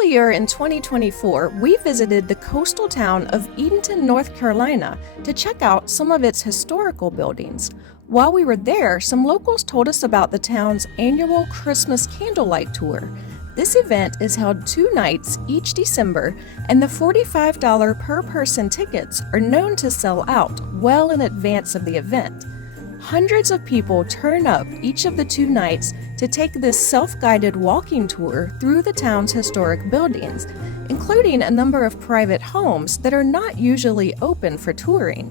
Earlier in 2024, we visited the coastal town of Edenton, North Carolina to check out some of its historical buildings. While we were there, some locals told us about the town's annual Christmas Candlelight Tour. This event is held 2 nights each December, and the $45 per person tickets are known to sell out well in advance of the event. Hundreds of people turn up each of the 2 nights to take this self-guided walking tour through the town's historic buildings, including a number of private homes that are not usually open for touring.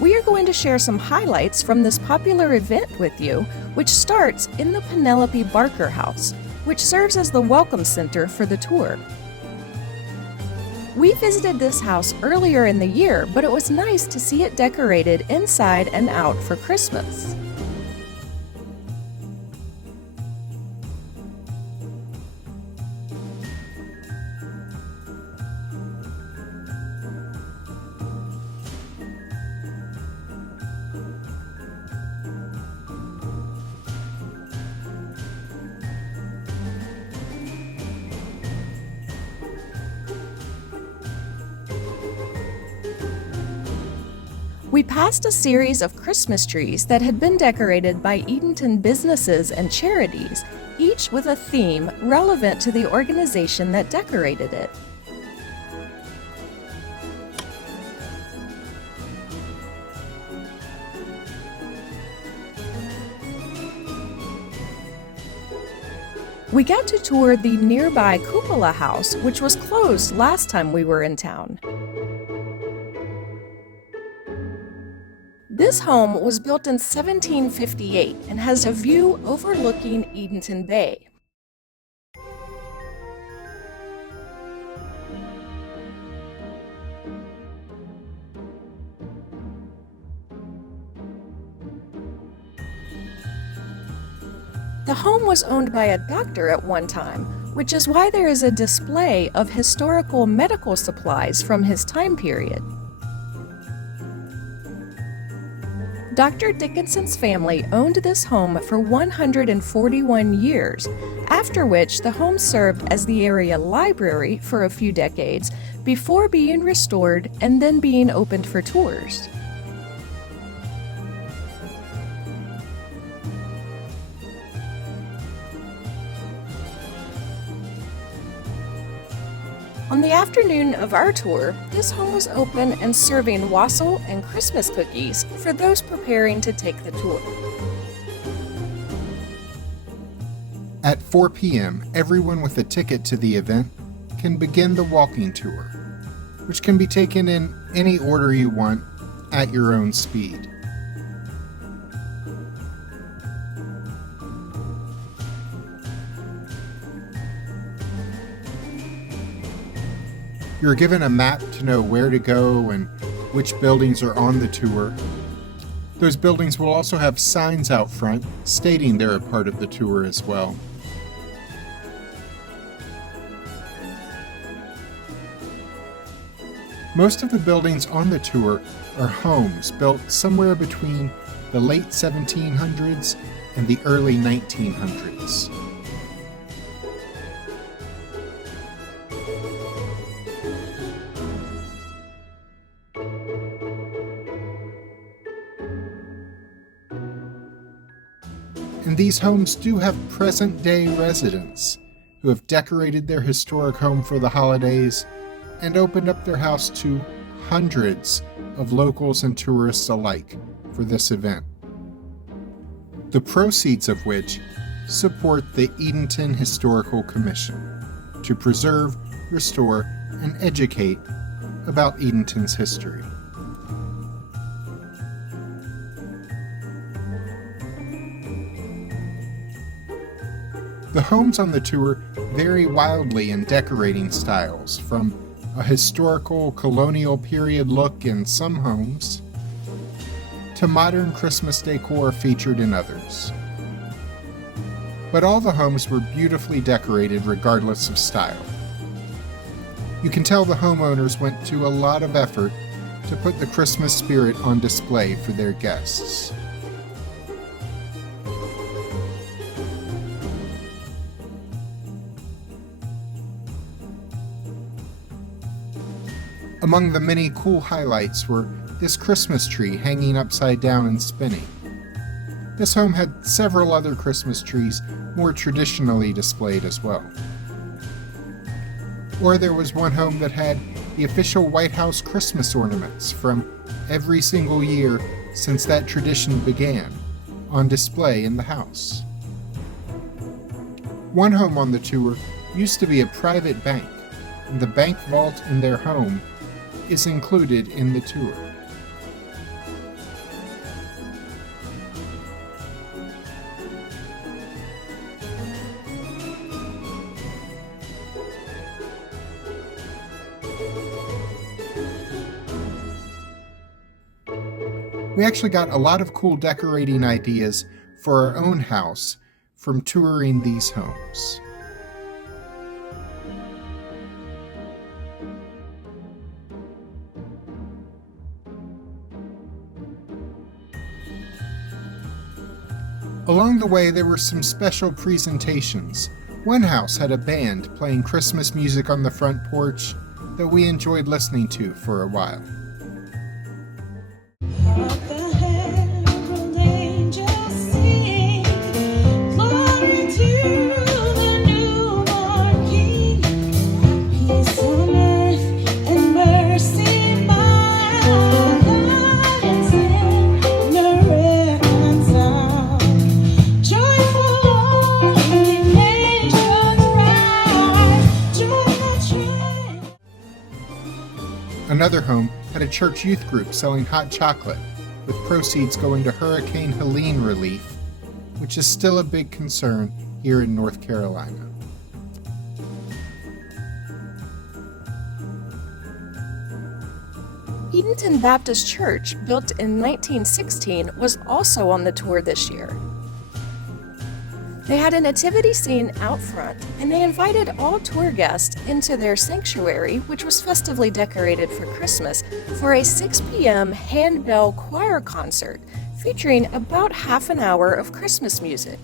We are going to share some highlights from this popular event with you, which starts in the Penelope Barker House, which serves as the welcome center for the tour. We visited this house earlier in the year, but it was nice to see it decorated inside and out for Christmas. We passed a series of Christmas trees that had been decorated by Edenton businesses and charities, each with a theme relevant to the organization that decorated it. We got to tour the nearby Cupola House, which was closed last time we were in town. This home was built in 1758 and has a view overlooking Edenton Bay. The home was owned by a doctor at one time, which is why there is a display of historical medical supplies from his time period. Dr. Dickinson's family owned this home for 141 years, after which the home served as the area library for a few decades before being restored and then being opened for tours. On the afternoon of our tour, this home was open and serving wassail and Christmas cookies for those preparing to take the tour. At 4 p.m., everyone with a ticket to the event can begin the walking tour, which can be taken in any order you want at your own speed. You're given a map to know where to go and which buildings are on the tour. Those buildings will also have signs out front stating they're a part of the tour as well. Most of the buildings on the tour are homes built somewhere between the late 1700s and the early 1900s. And these homes do have present-day residents who have decorated their historic home for the holidays and opened up their house to hundreds of locals and tourists alike for this event. The proceeds of which support the Edenton Historical Commission to preserve, restore, and educate about Edenton's history. The homes on the tour vary wildly in decorating styles, from a historical colonial period look in some homes to modern Christmas decor featured in others. But all the homes were beautifully decorated regardless of style. You can tell the homeowners went to a lot of effort to put the Christmas spirit on display for their guests. Among the many cool highlights were this Christmas tree hanging upside down and spinning. This home had several other Christmas trees more traditionally displayed as well. Or there was one home that had the official White House Christmas ornaments from every single year since that tradition began, on display in the house. One home on the tour used to be a private bank, and the bank vault in their home is included in the tour. We actually got a lot of cool decorating ideas for our own house from touring these homes. Along the way, there were some special presentations. One house had a band playing Christmas music on the front porch that we enjoyed listening to for a while. Another home had a church youth group selling hot chocolate, with proceeds going to Hurricane Helene relief, which is still a big concern here in North Carolina. Edenton Baptist Church, built in 1916, was also on the tour this year. They had a nativity scene out front, and they invited all tour guests into their sanctuary, which was festively decorated for Christmas, for a 6 p.m. handbell choir concert featuring about half an hour of Christmas music.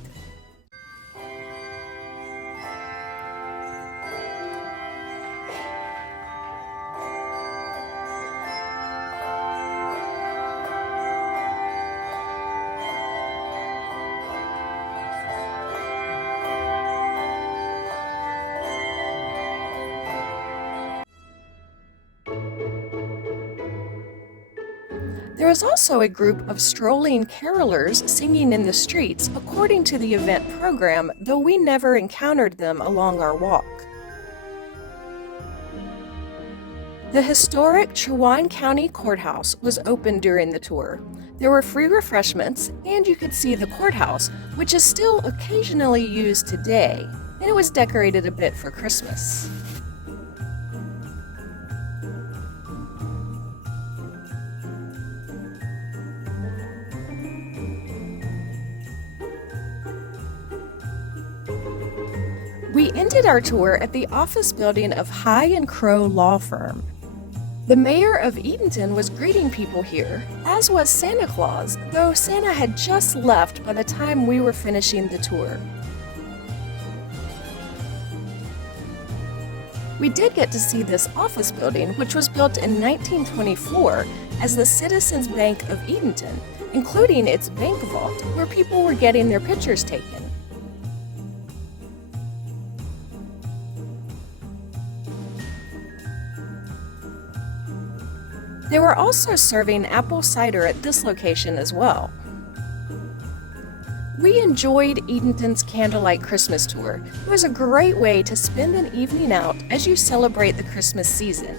There was also a group of strolling carolers singing in the streets according to the event program, though we never encountered them along our walk. The historic Chowan County Courthouse was open during the tour. There were free refreshments, and you could see the courthouse, which is still occasionally used today, and it was decorated a bit for Christmas. We ended our tour at the office building of High and Crow Law Firm. The mayor of Edenton was greeting people here, as was Santa Claus, though Santa had just left by the time we were finishing the tour. We did get to see this office building, which was built in 1924 as the Citizens Bank of Edenton, including its bank vault, where people were getting their pictures taken. They were also serving apple cider at this location as well. We enjoyed Edenton's Candlelight Christmas Tour. It was a great way to spend an evening out as you celebrate the Christmas season.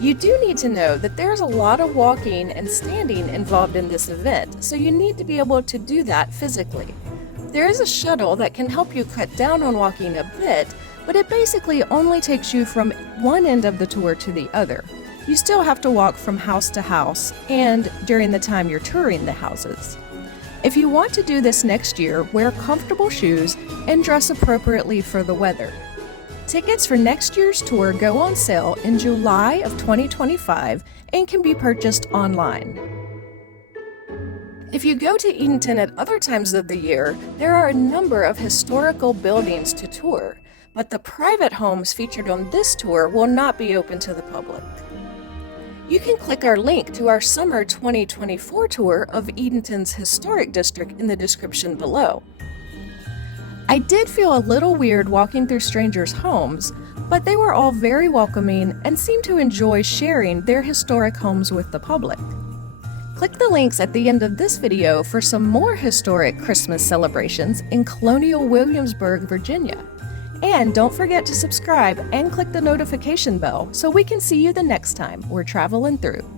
You do need to know that there's a lot of walking and standing involved in this event, so you need to be able to do that physically. There is a shuttle that can help you cut down on walking a bit, but it basically only takes you from one end of the tour to the other. You still have to walk from house to house and during the time you're touring the houses. If you want to do this next year, wear comfortable shoes and dress appropriately for the weather. Tickets for next year's tour go on sale in July of 2025 and can be purchased online. If you go to Edenton at other times of the year, there are a number of historical buildings to tour, but the private homes featured on this tour will not be open to the public. You can click our link to our summer 2024 tour of Edenton's historic district in the description below. I did feel a little weird walking through strangers' homes, but they were all very welcoming and seemed to enjoy sharing their historic homes with the public. Click the links at the end of this video for some more historic Christmas celebrations in colonial Williamsburg, Virginia. And don't forget to subscribe and click the notification bell so we can see you the next time we're traveling through.